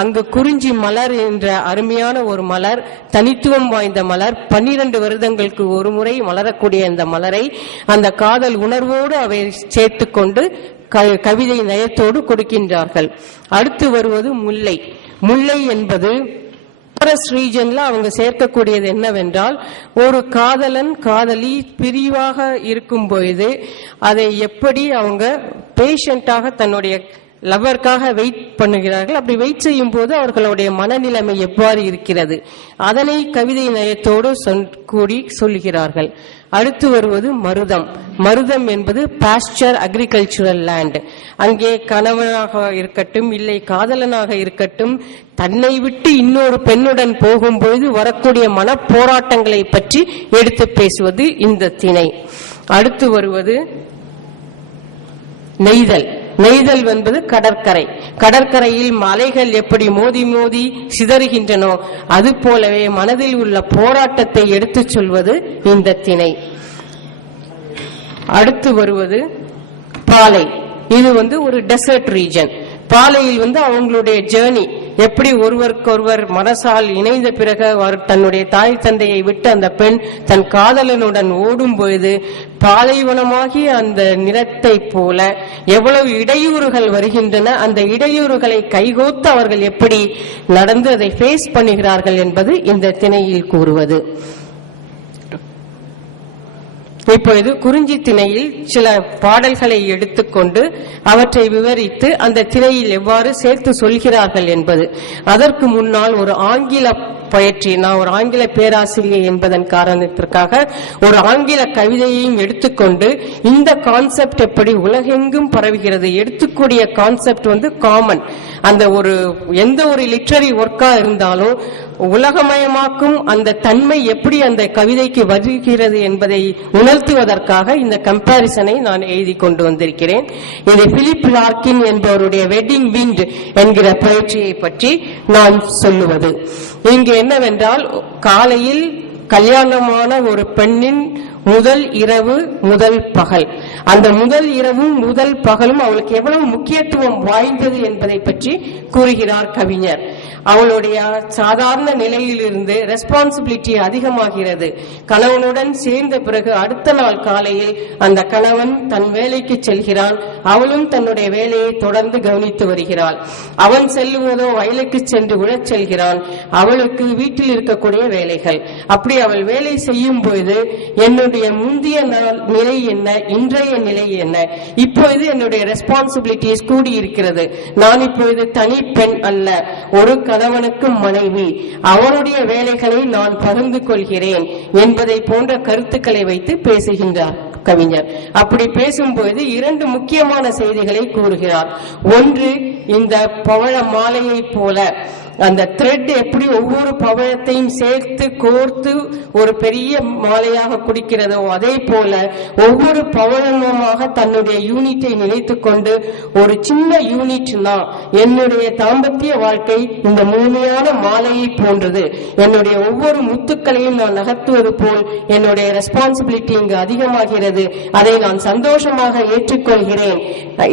அங்கு குறிஞ்சி மலர் என்ற அருமையான ஒரு மலர், தனித்துவம் வாய்ந்த மலர், 12 வருடங்களுக்கு ஒரு முறை மலரக்கூடிய இந்த மலரை அந்த காதல் உணர்வோடு அவை சேர்த்துக்கொண்டு கவிதை நயத்தோடு கொடுக்கின்றார்கள். அடுத்து வருவது முல்லை. முல்லை என்பது ஃபாரஸ்ட் ரீஜன்ல அவங்க சேர்க்கக்கூடியது என்னவென்றால், ஒரு காதலன் காதலி பிரிவாக இருக்கும் பொழுது அதை எப்படி அவங்க பேஷண்டாக தன்னுடைய லவர்க்காக வெயிட் பண்ணுகிறார்கள். அப்படி வெயிட் செய்யும் போது அவர்களுடைய மனநிலைமை எவ்வாறு இருக்கிறது, அதனை கவிதை நயத்தோடு கூடி சொல்லுகிறார்கள். அடுத்து வருவது மருதம். மருதம் என்பது பாஸ்டர் அக்ரிகல்ச்சுரல் லேண்ட். அங்கே கணவனாக இருக்கட்டும் இல்லை காதலனாக இருக்கட்டும், தன்னை விட்டு இன்னொரு பெண்ணுடன் போகும்போது வரக்கூடிய மனப்போராட்டங்களை பற்றி எடுத்து பேசுவது இந்த திணை. அடுத்து வருவது நெய்தல். நெய்தல் என்பது கடற்கரை. கடற்கரையில் மலைகள் எப்படி மோதி மோதி சிதறுகின்றனோ அது போலவே மனதில் உள்ள போராட்டத்தை எடுத்துச் சொல்வது இந்த திணை. அடுத்து வருவது பாலை. இது ஒரு டெசர்ட் ரீஜன். பாலையில் அவங்களுடைய ஜேர்னி எப்படி ஒருவருக்கொருவர் மனசால் இணைந்த பிறகு அவர் தன்னுடைய தாய் தந்தையை விட்டு அந்த பெண் தன் காதலனுடன் ஓடும் பொழுது பாலைவனமாகி அந்த நிலத்தை போல எவ்வளவு இடையூறுகள் வருகின்றன, அந்த இடையூறுகளை கைகோத்து அவர்கள் எப்படி நடந்து அதை ஃபேஸ் பண்ணுகிறார்கள் என்பது இந்த திணையில் கூறுவது. இப்பொழுது குறிஞ்சி திணையில் சில பாடல்களை எடுத்துக்கொண்டு அவற்றை விவரித்து அந்த திணையில் எவ்வாறு சேர்த்து சொல்கிறார்கள் என்பது. அதற்கு முன்னால் ஒரு ஆங்கில பயிற்சி, நான் ஒரு ஆங்கில பேராசிரியர் என்பதன் காரணத்திற்காக ஒரு ஆங்கில கவிதையையும் எடுத்துக்கொண்டு இந்த கான்செப்ட் எப்படி உலகெங்கும் பரவுகிறது, எடுத்துக்கூடிய கான்செப்ட் காமன். அந்த எந்த ஒரு லிட்டரரி ஒர்க்கா இருந்தாலும் உலகமயமாக்கும் அந்த தன்மை எப்படி அந்த கவிதைக்கு வருகிறது என்பதை உணர்த்துவதற்காக இந்த கம்பாரிசனை நான் எழுதி கொண்டு வந்திருக்கிறேன். இது பிலிப் லார்க்கின் என்பவருடைய வெட்டிங் விண்ட் என்கிற பயிற்சியை பற்றி நான் சொல்லுவது. இங்கு என்னவென்றால், காலையில் கல்யாணமான ஒரு பெண்ணின் முதல் இரவு முதல் பகல், அந்த முதல் இரவும் முதல் பகலும் அவளுக்கு எவ்வளவு முக்கியத்துவம் வாய்ந்தது என்பதை பற்றி கூறுகிறார் கவிஞர். அவளுடைய சாதாரண நிலையிலிருந்து ரெஸ்பான்சிபிலிட்டி அதிகமாகிறது. கணவனுடன் சேர்ந்த பிறகு அடுத்த நாள் காலையில் அந்த கணவன் தன் வேலைக்கு செல்கிறான், அவளும் தன்னுடைய வேலையை தொடர்ந்து கவனித்து வருகிறாள். அவன் செல்லுவதோ வயலுக்கு சென்று உழச் செல்கிறான், அவளுக்கு வீட்டில் இருக்கக்கூடிய வேலைகள். அப்படி அவள் வேலை செய்யும் பொழுது என்னுடைய முந்தைய நாள் நிலை என்ன, இன்றைய நிலை என்ன, இப்பொழுது என்னுடைய ரெஸ்பான்சிபிலிட்டிஸ் கூடி இருக்கிறது, நான் இப்பொழுது தனி பெண் அல்ல, ஒரு கணவனுக்கு மனைவி, அவனுடைய வேலைகளை நான் பகிர்ந்து கொள்கிறேன் என்பதை போன்ற கருத்துக்களை வைத்து பேசுகின்றார் கவிஞர். அப்படி பேசும்போது 2 முக்கியமான செய்திகளை கூறுகிறார். ஒன்று, இந்த பவழ மாலையை போல அந்த த்ரெட் எப்படி ஒவ்வொரு பவழத்தையும் சேர்த்து கோர்த்து ஒரு பெரிய மாலையாக குடிக்கிறதோ அதே போல ஒவ்வொரு பவழமாக தன்னுடைய யூனிட்டை நினைத்துக் கொண்டு ஒரு சின்ன யூனிட்னா என்னுடைய தாம்பத்திய வாழ்க்கை இந்த முழுமையான மாலையை போன்றது, என்னுடைய ஒவ்வொரு முத்துக்களையும் நான் நகர்த்துவது போல் என்னுடைய ரெஸ்பான்சிபிலிட்டி இங்கு அதிகமாகிறது, அதை நான் சந்தோஷமாக ஏற்றுக்கொள்கிறேன்,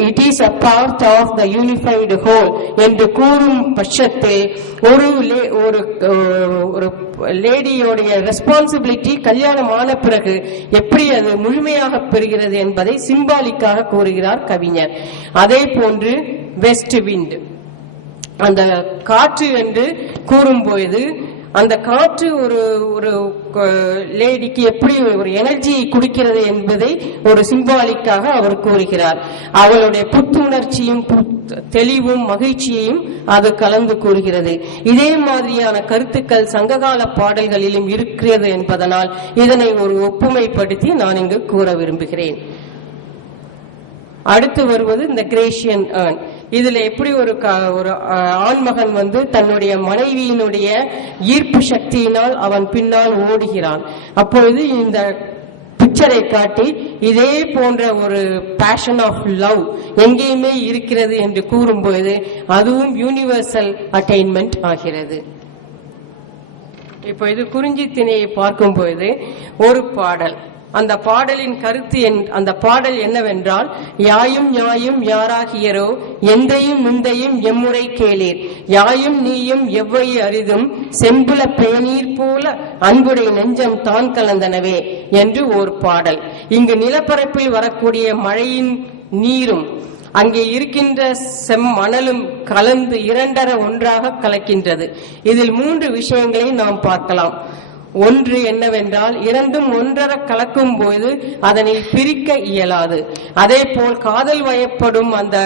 it is a part of the unified whole என்று கூறும் பட்சத்தில் ஒரு லேடியோடைய ரெஸ்பான்சிபிலிட்டி கல்யாணம் ஆன பிறகு எப்படி அது முழுமையாக பெறுகிறது என்பதை சிம்பாலிக்காக கூறுகிறார் கவிஞர். அதே போன்று வெஸ்ட் விண்ட், அந்த காற்று என்று கூறும்போது அந்த காற்று ஒரு லேடிக்கு எப்படி ஒரு எனர்ஜியை குடிக்கிறது என்பதை ஒரு சிம்பாலிக்காக அவர் கூறுகிறார். அவளுடைய புத்துணர்ச்சியும் தெளிவும் மகிழ்ச்சியையும் அது கலந்து கூறுகிறது. இதே மாதிரியான கருத்துக்கள் சங்ககால பாடல்களிலும் இருக்கிறது என்பதனால் இதனை ஒரு ஒப்புமைப்படுத்தி நான் இங்கு கூற விரும்புகிறேன். அடுத்து வருவது இந்த கிரேஷியன் ஏர்ன். இதுல எப்படி ஒரு ஆண்மகன் தன்னுடைய மனைவியினுடைய ஈர்ப்பு சக்தியினால் அவன் பின்னால் ஓடுகிறான். அப்பொழுது இந்த பிக்சரை காட்டி இதே போன்ற ஒரு பேஷன் ஆஃப் லவ் எங்கேயுமே இருக்கிறது என்று கூறும்போது அதுவும் யூனிவர்சல் அட்டைன்மெண்ட் ஆகிறது. இப்போ இது குறிஞ்சி திணையை பார்க்கும்போது ஒரு பாடல், அந்த பாடலின் கருத்து அந்த பாடல் என்னவென்றால், யாயும் யாயும் யாராகியரோ எந்தையும் முந்தையும் எம்முறை கேளீர், யாயும் நீயும் எவ்வை அரிதும் செம்புல பேநீர் போல அன்புடை நெஞ்சம் தான் கலந்தனவே என்று ஒரு பாடல். இங்கு நிலப்பரப்பில் வரக்கூடிய மழையின் நீரும் அங்கே இருக்கின்ற செம்மணலும் கலந்து இரண்டர ஒன்றாக கலக்கின்றது. இதில் 3 விஷயங்களை நாம் பார்க்கலாம். ஒன்று என்னவென்றால், இரண்டும் ஒன்றர கலக்கும் போது அதனை பிரிக்க இயலாது. அதே போல் காதல் வயப்படும் அந்த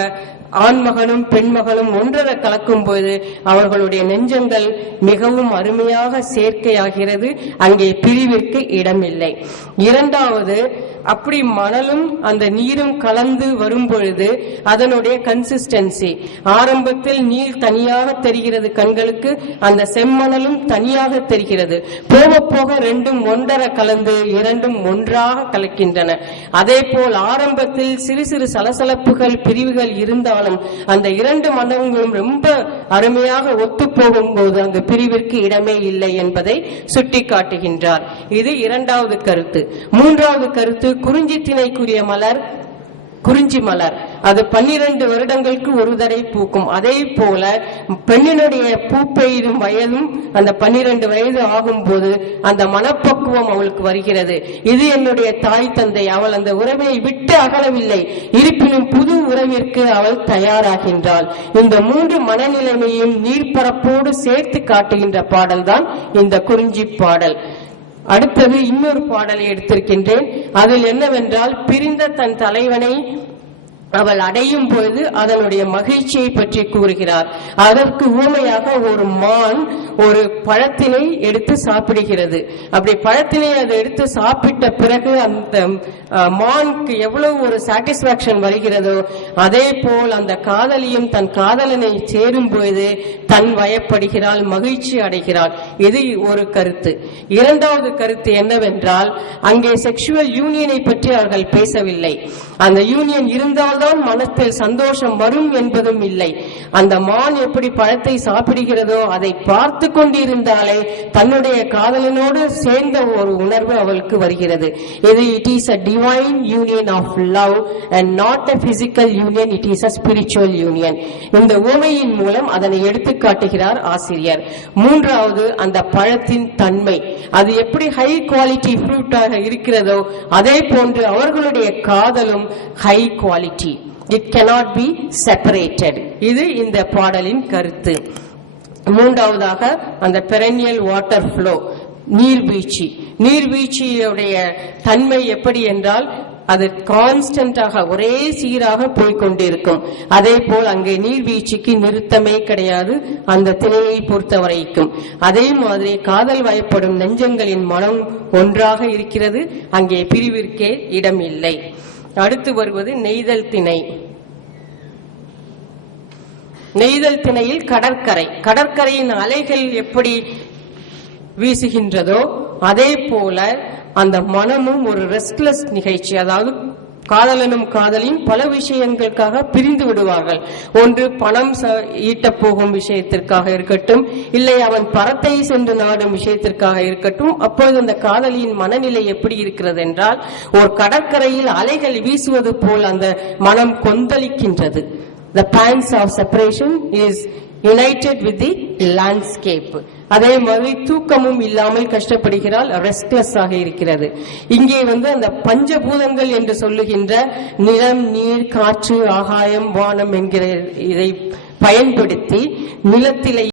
ஆண்மகனும் பெண்மகளும் ஒன்றர கலக்கும் போது அவர்களுடைய நெஞ்சங்கள் மிகவும் அருமையாக சேர்க்கையாகிறது. அங்கே பிரிவிற்கு இடமில்லை. இரண்டாவது, அப்படி மணலும் அந்த நீரும் கலந்து வரும் பொழுது அதனுடைய கன்சிஸ்டன்சி, ஆரம்பத்தில் நீர் தனியாக தெரிகிறது கண்களுக்கு, அந்த செம்மணலும் தனியாக தெரிகிறது. போக போக ரெண்டும் ஒன்றர கலந்து இரண்டும் ஒன்றாக கலக்கின்றன. அதே போல் ஆரம்பத்தில் சிறு சிறு சலசலப்புகள் பிரிவுகள் இருந்தாலும் அந்த 2 மண்டலங்களும் ரொம்ப அருமையாக ஒத்து போகும்போது அங்கு பிரிவிற்கு இடமே இல்லை என்பதை சுட்டிக்காட்டுகின்றார். இது இரண்டாவது கருத்து. மூன்றாவது கருத்து, குறிஞ்சி திணைக்குரிய மலர் குறிஞ்சி மலர். அது 12 வருடங்களுக்கு ஒரு தடவை பூக்கும். அதே போல பெண்ணினுடைய பூப்பெய்தும் வயதும் அந்த 12 வயது ஆகும் போது அந்த மனப்பக்குவம் அவளுக்கு வருகிறது. இது என்னுடைய தாய் தந்தை, அவள் அந்த உறவை விட்டு அகலவில்லை, இருப்பினும் புது உறவிற்கு அவள் தயாராகின்றாள். இந்த 3 மனநிலைமையும் நீர்ப்பரப்போடு சேர்த்து காட்டுகின்ற பாடல் தான் இந்த குறிஞ்சி பாடல். அடுத்தது இன்னொரு பாடலை எடுத்திருக்கின்றேன். அதில் என்னவென்றால், பிரிந்த தன் தலைவனை அவள் அடையும் பொழுது அதனுடைய மகிழ்ச்சியை பற்றி கூறுகிறார். அதற்கு ஊமையாக ஒரு மான் ஒரு பழத்தினை எடுத்து சாப்பிடுகிறது. அப்படி பழத்தினை அதை எடுத்து சாப்பிட்ட பிறகு அந்த மானுக்கு எவ்வளவு ஒரு சாட்டிஸ்பாக்சன் வருகிறதோ, அதே போல் அந்த காதலியும் தன் காதலனை சேரும் பொழுது தன் வயப்படுகிறாள், மகிழ்ச்சி அடைகிறாள். இது ஒரு கருத்து. இரண்டாவது கருத்து என்னவென்றால், அங்கே செக்ஷுவல் யூனியனை பற்றி அவர்கள் பேசவில்லை. அந்த யூனியன் இருந்தால்தான் மனத்தில் சந்தோஷம் வரும் என்பதும் இல்லை. அந்த மான் எப்படி பழத்தை சாப்பிடுகிறதோ அதை பார்த்து கொண்டிருந்தாலே தன்னுடைய காதலனோடு சேர்ந்த ஒரு உணர்வு அவளுக்கு வருகிறது. இது it is a divine union of love and not a physical union, it is a spiritual union. இந்த உவமையின் மூலம் அதனை எடுத்து காட்டுகிறார் ஆசிரியர். மூன்றாவது, அந்த பழத்தின் தன்மை, அது எப்படி ஹை குவாலிட்டி ஃப்ரூட்டாக இருக்கிறதோ அதே போன்று அவர்களுடைய காதலும் high quality. It cannot be separated. இது இந்த பாடலின் கருத்து. மூன்றாவதாக, அந்த பெரனியல் வாட்டர் ஃப்ளோ, நீர்வீழ்ச்சி. நீர்வீழ்ச்சியுடைய தன்மை எப்படி என்றால், அது கான்ஸ்டன்டாக ஒரே சீராக போய்கொண்டிருக்கும். அதே போல் அங்கே நீர்வீழ்ச்சிக்கு நிறுத்தமே கிடையாது அந்த திணையை பொறுத்த வரைக்கும். அதே மாதிரி காதல் வயப்படும் நெஞ்சங்களின் மனம் ஒன்றாக இருக்கிறது, அங்கே பிரிவிற்கே இடம் இல்லை. அடுத்து வருவது நெய்தல் திணை. நெய்தல் திணையில் கடற்கரை, கடற்கரையின் அலைகள் எப்படி வீசுகின்றதோ அதே போல அந்த மனமும் ஒரு ரெஸ்ட்லெஸ் நிகழ்ச்சி. அதாவது காதலனும் காதலியும் பல விஷயங்களுக்காக பிரிந்து விடுவார்கள். ஒன்று பணம் ஈட்ட போகும் விஷயத்திற்காக இருக்கட்டும், இல்லை அவன் பரத்தை சென்று நாடும் விஷயத்திற்காக இருக்கட்டும். அப்பொழுது அந்த காதலியின் மனநிலை எப்படி இருக்கிறது என்றால், ஒரு கடற்கரையில் அலைகள் வீசுவது போல் அந்த மனம் கொந்தளிக்கின்றது. The pangs of separation is united with the landscape. அதே மாதிரி தூக்கமும் இல்லாமல் கஷ்டப்படுகிறாள், ரெஸ்ட்லெஸ் ஆக இருக்கிறது. இங்கே அந்த பஞ்சபூதங்கள் என்று சொல்லுகின்ற நிலம், நீர், காற்று, ஆகாயம், வானம் என்கிற இதை பயன்படுத்தி நிலத்திலே